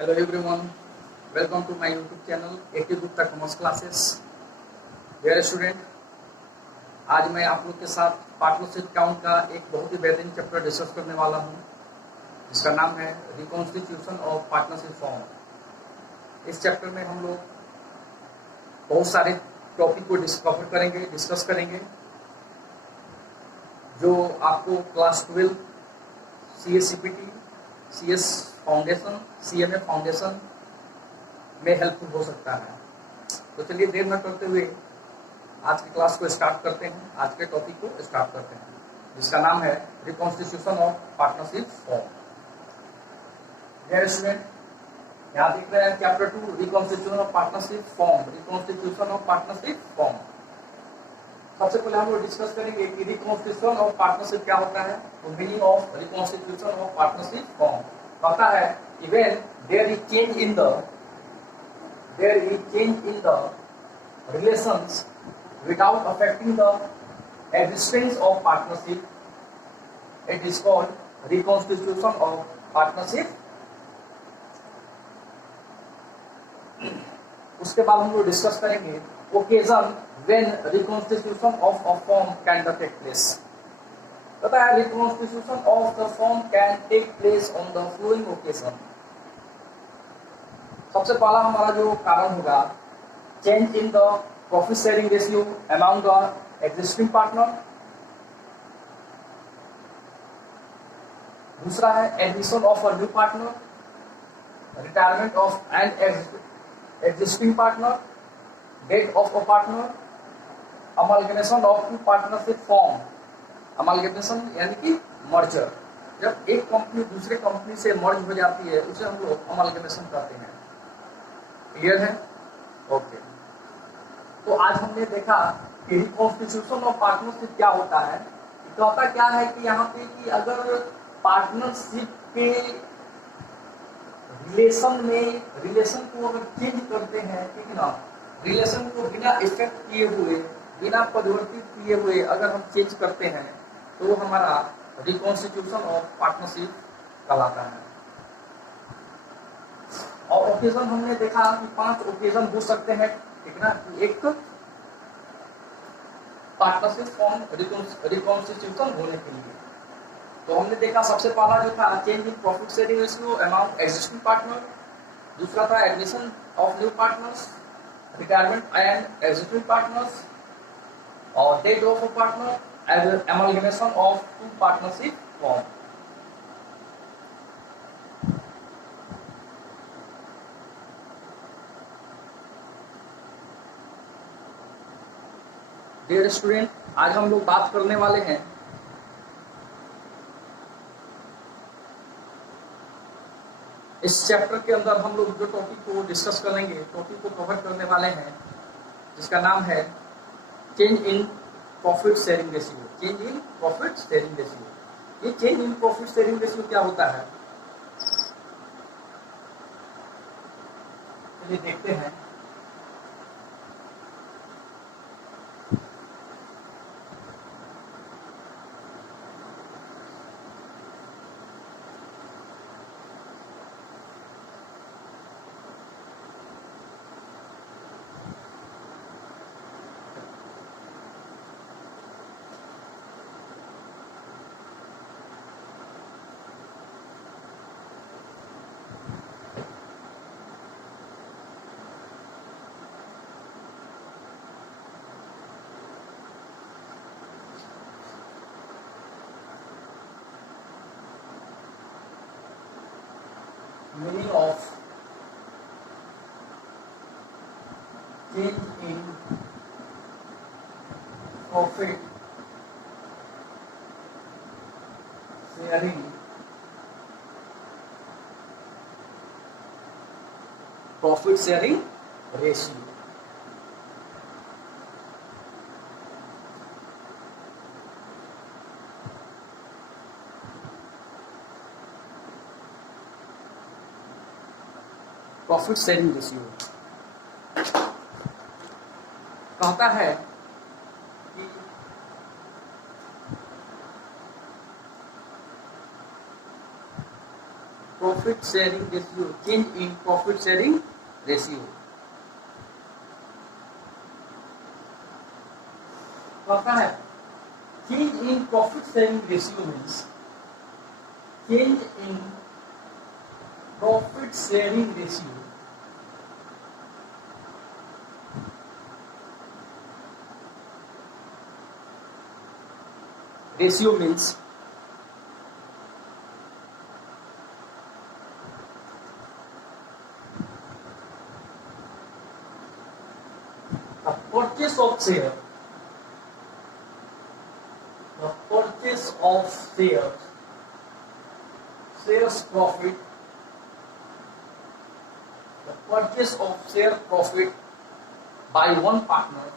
Hello everyone, welcome to my YouTube channel AK Gupta Commerce Classes. Dear student, आज मैं आप लोग के साथ पार्टनरशिप अकाउंट का एक बहुत ही बेहतरीन चैप्टर डिस्कस करने वाला हूँ, जिसका नाम है रिकॉन्स्टिट्यूशन ऑफ पार्टनरशिप फॉर्म। इस चैप्टर में हम लोग बहुत सारे टॉपिक को डिस्कस करेंगे जो आपको class 12 CSCPT, CS foundation, CMA foundation में हेल्पफुल हो सकता है। तो चलिए देर न करते हुए आज की क्लास को स्टार्ट करते हैं, आज के टॉपिक को स्टार्ट करते हैं, जिसका नाम है reconstitution of partnership firm. Dear student, यहाँ देख रहे हैं chapter 2 reconstitution of partnership firm. Reconstitution of partnership firm, सबसे पहले हम लोग डिस्कस करेंगे कि रिकॉन्स्टिट्यूशन ऑफ पार्टनरशिप क्या होता है। तो meaning of reconstitution of partnership form कहता है when there is change in the relations without affecting the existence of partnership, it is called reconstitution of partnership. उसके बाद हम लोग डिस्कस करेंगे occasion when reconstitution of a form can take place. पता है reconstitution of the form can take place on the following occasion. सबसे पहला हमारा जो कारण होगा change in the profit sharing ratio among the existing partner. दूसरा है addition of a new partner, retirement of an existing partner, death of a partner, amalgamation of two partnership form. अमालगेमेशन यानी कि मर्जर, जब एक कंपनी दूसरे company से मर्ज हो जाती है उसे हम लोग अमालगेमेशन कहते हैं। क्लियर है? ओके। तो आज हमने देखा कि रिकॉन्स्टिट्यूशन ऑफ पार्टनरशिप क्या होता है। कहता क्या है कि यहाँ पे कि अगर पार्टनरशिप के रिलेशन को अगर चेंज करते हैं, ठीक है ना, रिलेशन को बिना इफेक्ट किए हुए, बिना परिवर्तित किए हुए अगर हम चेंज करते हैं तो वो हमारा रिकॉन्स्टिट्यूशन ऑफ पार्टनरशिप कहलाता है। और ओकेजन हमने देखा कि 5 ओकेजन हो सकते हैं, ठीक ना। एक पार्टनरशिप फॉर्म रिकॉन्स्टिट्यूशन होने के लिए तो हमने देखा सबसे पहला जो था change in profit sharing ratio amount existing partner, दूसरा था admission of new partners, retirement and existing partners, और death of a partner as amalgamation of two partnership form. Dear student, आज हम लोग बात करने वाले हैं इस चैप्टर के अंदर हम लोग जो टॉपिक को डिस्कस करेंगे, टॉपिक को कवर करने वाले हैं, जिसका नाम है change in profit sharing ratio. Change in profit sharing ratio. ये change in profit sharing ratio क्या होता है, चलिए देखते हैं। Meaning of change in profit sharing ratio. Profit sharing ratio कहता है कि profit sharing ratio, change in profit sharing ratio. कहता है change in profit sharing ratio means change in profit sharing ratio ratio means the purchase of share, the purchase of shares, shares profit, the purchase of share profit by one partner,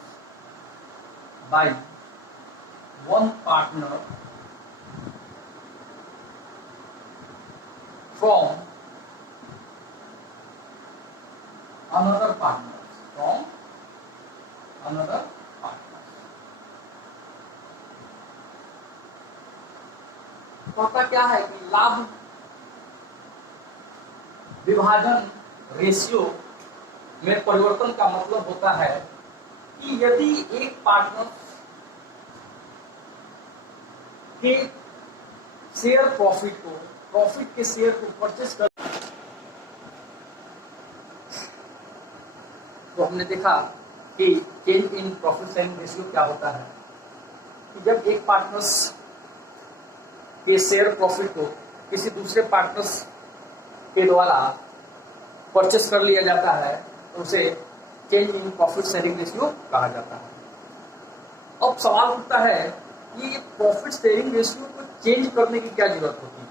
by one partner from another partner, from another partner। कहता क्या है कि लाभ विभाजन ratio में परिवर्तन का मतलब होता है कि यदि एक पार्टनर के शेयर प्रॉफिट के शेयर को परचेस कर, तो हमने देखा कि change in profit sharing ratio क्या होता है कि जब एक पार्टनर्स के शेयर प्रॉफिट को किसी दूसरे पार्टनर्स के द्वारा परचेस कर लिया जाता है तो उसे change in profit sharing ratio कहा जाता है। अब सवाल उठता है कि प्रॉफिट शेयरिंग रेशियो को चेंज करने की क्या जरूरत होती है,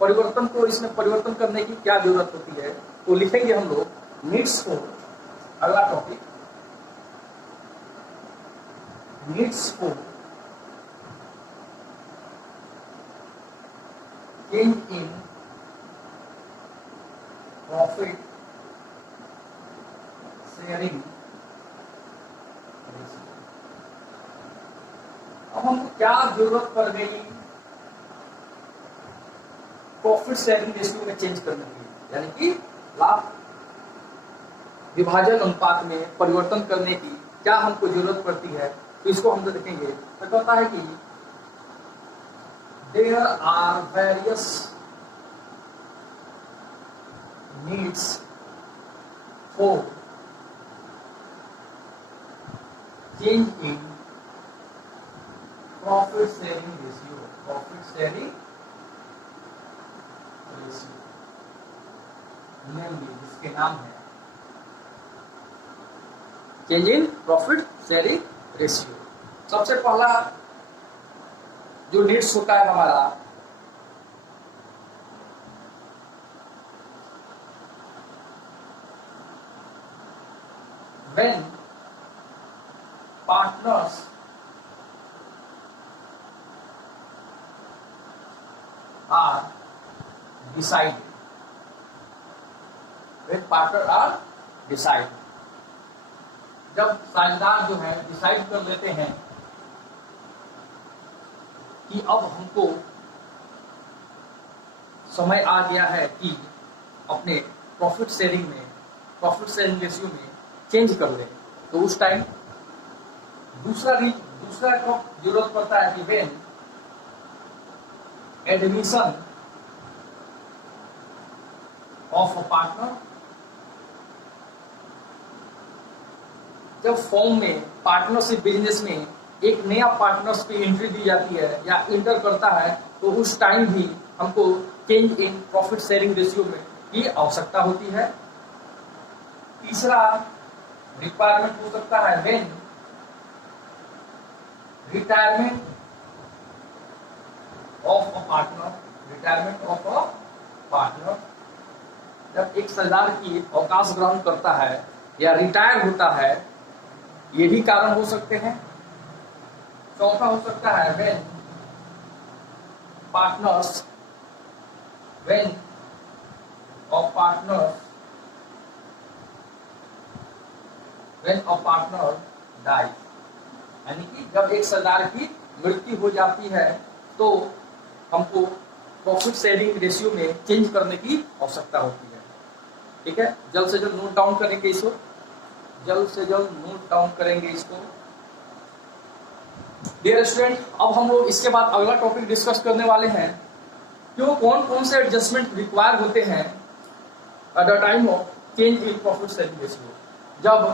परिवर्तन को इसमें परिवर्तन करने की क्या जरूरत होती है। तो लिखेंगे हम लोग नीड्स को, अगला टॉपिक नीड्स को change in profit sharing ratio. अब हमको क्या जरूरत पड़ गई प्रॉफिट शेयरिंग रेशियो में चेंज करने की, यानी कि लाभ विभाजन अनुपात में परिवर्तन करने की क्या हमको जरूरत पड़ती है। तो इसको हम देखेंगे तो कहता है कि there are various needs for change in profit sharing ratio, profit sharing ratio namely जिसके नाम है change in profit sharing ratio. सबसे पहला जो नीड्स होता है हमारा when partners are decide, when partner are decide, जब साझेदार जो है डिसाइड कर लेते हैं कि अब हमको समय आ गया है कि अपने प्रॉफिट शेयरिंग रेशियो में चेंज कर लें, तो उस टाइम दूसरा को जरूरत पड़ता है कि when admission of a partner, जब फॉर्म में पार्टनरशिप बिजनेस में एक नया पार्टनर्स की एंट्री दी जाती है या इंटर करता है तो उस टाइम भी हमको change in profit sharing ratio में की आवश्यकता होती है। तीसरा रिक्वायरमेंट हो सकता है when retirement of a partner, जब एक साझेदार की अवकाश ग्रहण करता है या रिटायर होता है, ये भी कारण हो सकते हैं। चौथा हो सकता है व्हेन अ पार्टनर डाई, यानी कि जब एक साझेदार की मृत्यु हो जाती है तो हमको प्रॉफिट शेयरिंग रेशियो में चेंज करने की आवश्यकता होती है। ठीक है, जल्द से जल्द नोट डाउन करेंगे इसको, जल्द से जल्द नोट डाउन करेंगे इसको। डियर स्टूडेंट, अब हम लोग इसके बाद अगला टॉपिक डिस्कस करने वाले हैं कि कौन कौन से एडजस्टमेंट रिक्वायर होते हैं at the time of change in profit sharing ratio. जब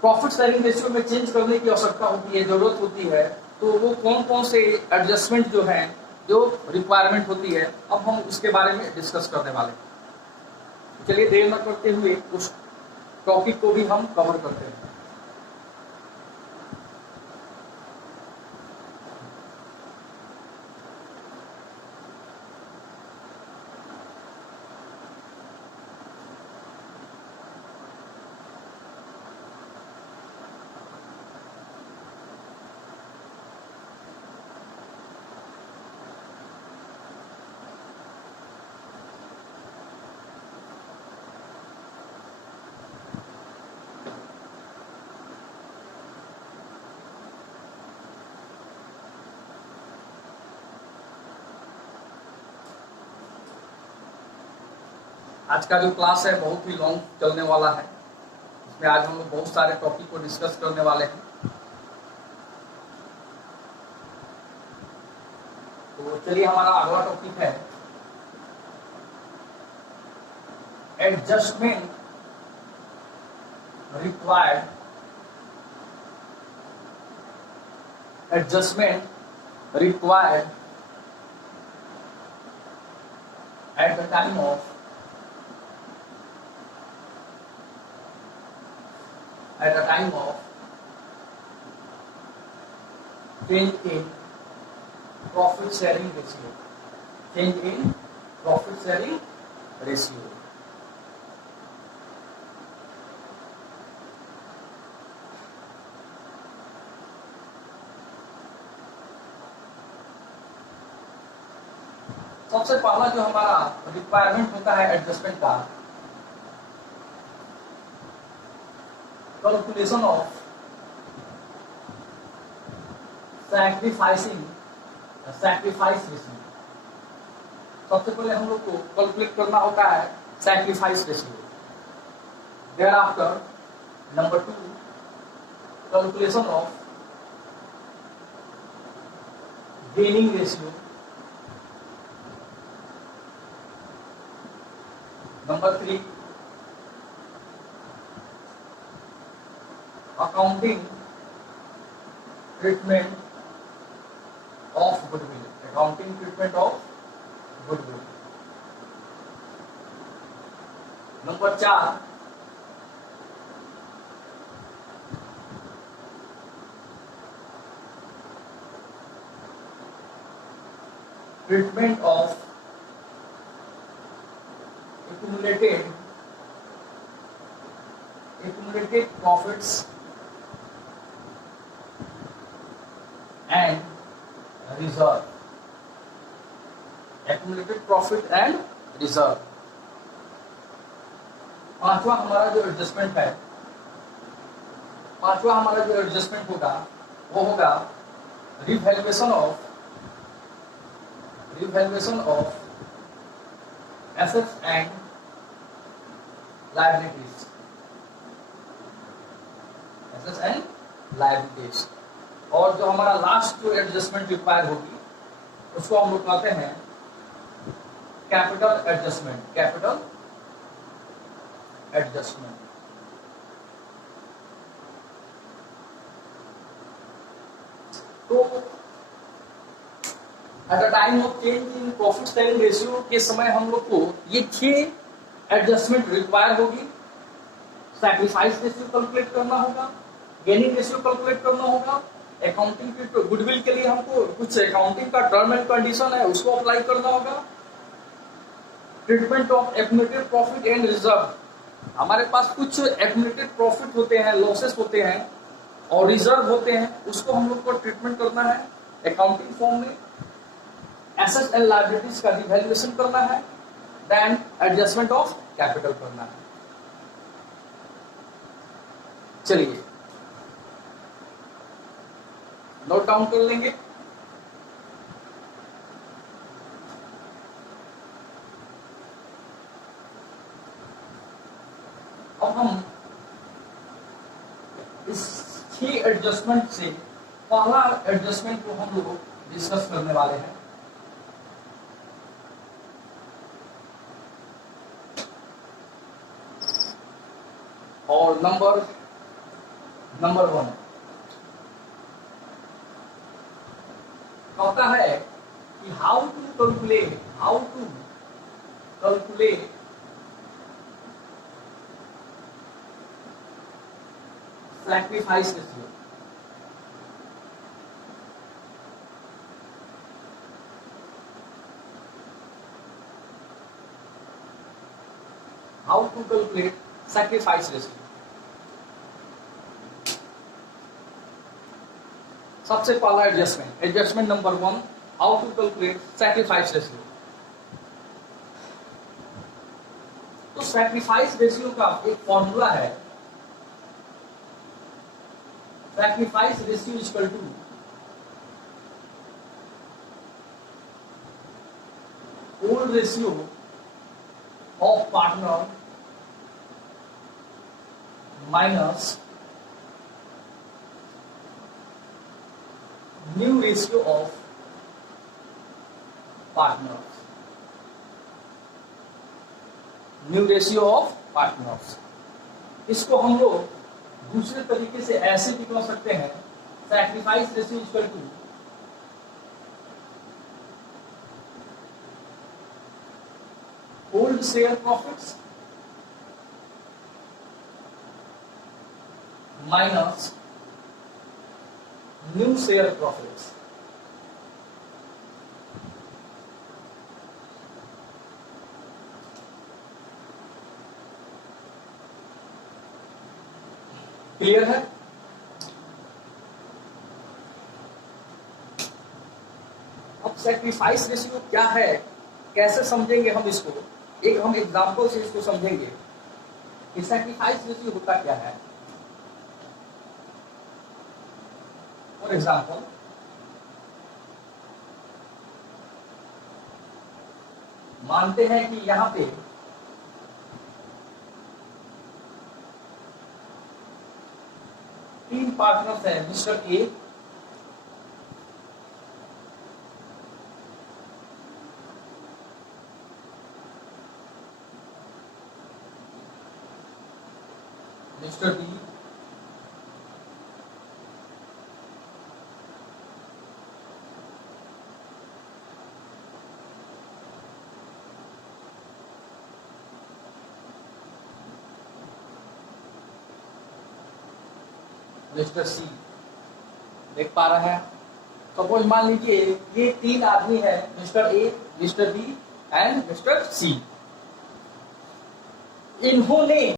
प्रॉफिट शेयरिंग रेशियो में चेंज करने की आवश्यकता होती है, जरूरत होती है, तो वो कौन कौन से एडजस्टमेंट जो हैं, जो रिक्वायरमेंट होती है, अब हम उसके बारे में डिस्कस करने वाले हैं। चलिए देर न करते हुए उस टॉपिक को भी हम कवर करते हैं। आज का जो क्लास है बहुत ही लॉन्ग चलने वाला है। इसमें आज हम लोग बहुत सारे टॉपिक को डिस्कस करने वाले हैं। तो चलिए हमारा अगला टॉपिक है adjustment required at the time of change in profit sharing ratio. Change in profit sharing ratio. सबसे पहला जो हमारा रिक्वायरमेंट होता है एडजस्टमेंट का, कैलकुलेशन ऑफ सैक्रिफाइस रेशियो। सबसे पहले हम लोग को कैलकुलेट करना होता है sacrifice ratio. There after number 2, calculation of gaining ratio. Number 3, accounting treatment of goodwill. Number 4, treatment of accumulated profits and reserve। accumulated profit and reserve। पांचवा हमारा जो एडजस्टमेंट होगा वो होगा revaluation of assets and liabilities। और जो हमारा last जो एडजस्टमेंट रिक्वायर होगी उसको हम लोग कहते हैं कैपिटल एडजस्टमेंट। तो at the time of change in profit sharing ratio के समय हम लोग को ये 6 एडजस्टमेंट रिक्वायर होगी। सैक्रिफाइस रेशियो कैलकुलेट करना होगा, गेनिंग रेशियो कैलकुलेट करना होगा, अकाउंटिंग की गुडविल के लिए हमको कुछ अकाउंटिंग का टर्म एंड कंडीशन है उसको अप्लाई करना होगा, treatment of accumulated profit and reserve. हमारे पास कुछ एक्यूमुलेटेड प्रॉफिट होते हैं, लॉसेस होते हैं और रिजर्व होते हैं, उसको हम लोग को ट्रीटमेंट करना है अकाउंटिंग फॉर्म में। एसेट्स एंड लायबिलिटीज का रिवैल्यूएशन करना है, देन एडजस्टमेंट ऑफ कैपिटल करना है। चलिए नोट डाउन कर लेंगे। हम इस 6 एडजस्टमेंट से पहला एडजस्टमेंट को हम लोग डिस्कस करने वाले हैं। और नंबर 1 कहता है कि how to calculate sacrifice ratio. How to calculate sacrifice ratio. सबसे पहला adjustment number 1, how to calculate sacrifice ratio. तो सैक्रिफाइस रेशियो का एक फॉर्मूला है, sacrifice ratio equal to old ratio of partner minus new ratio of partners. New ratio of partners, इसको हम लोग दूसरे तरीके से ऐसे भी कह सकते हैं, sacrifice ratio equal to old share profits minus new share profits. Clear है? अब सैक्रिफाइस रेशियो क्या है, कैसे समझेंगे हम इसको, एक हम एग्जांपल से इसको समझेंगे कि सैक्रिफाइस रेशियो होता क्या है। फॉर एग्जांपल, मानते हैं कि यहां पे तीन पार्टनर्स हैं, mister A, mister B, mister C. देख पा रहा है? सपोज मान लीजिए ये तीन आदमी है, mister A, mister B and mister C. इन्होंने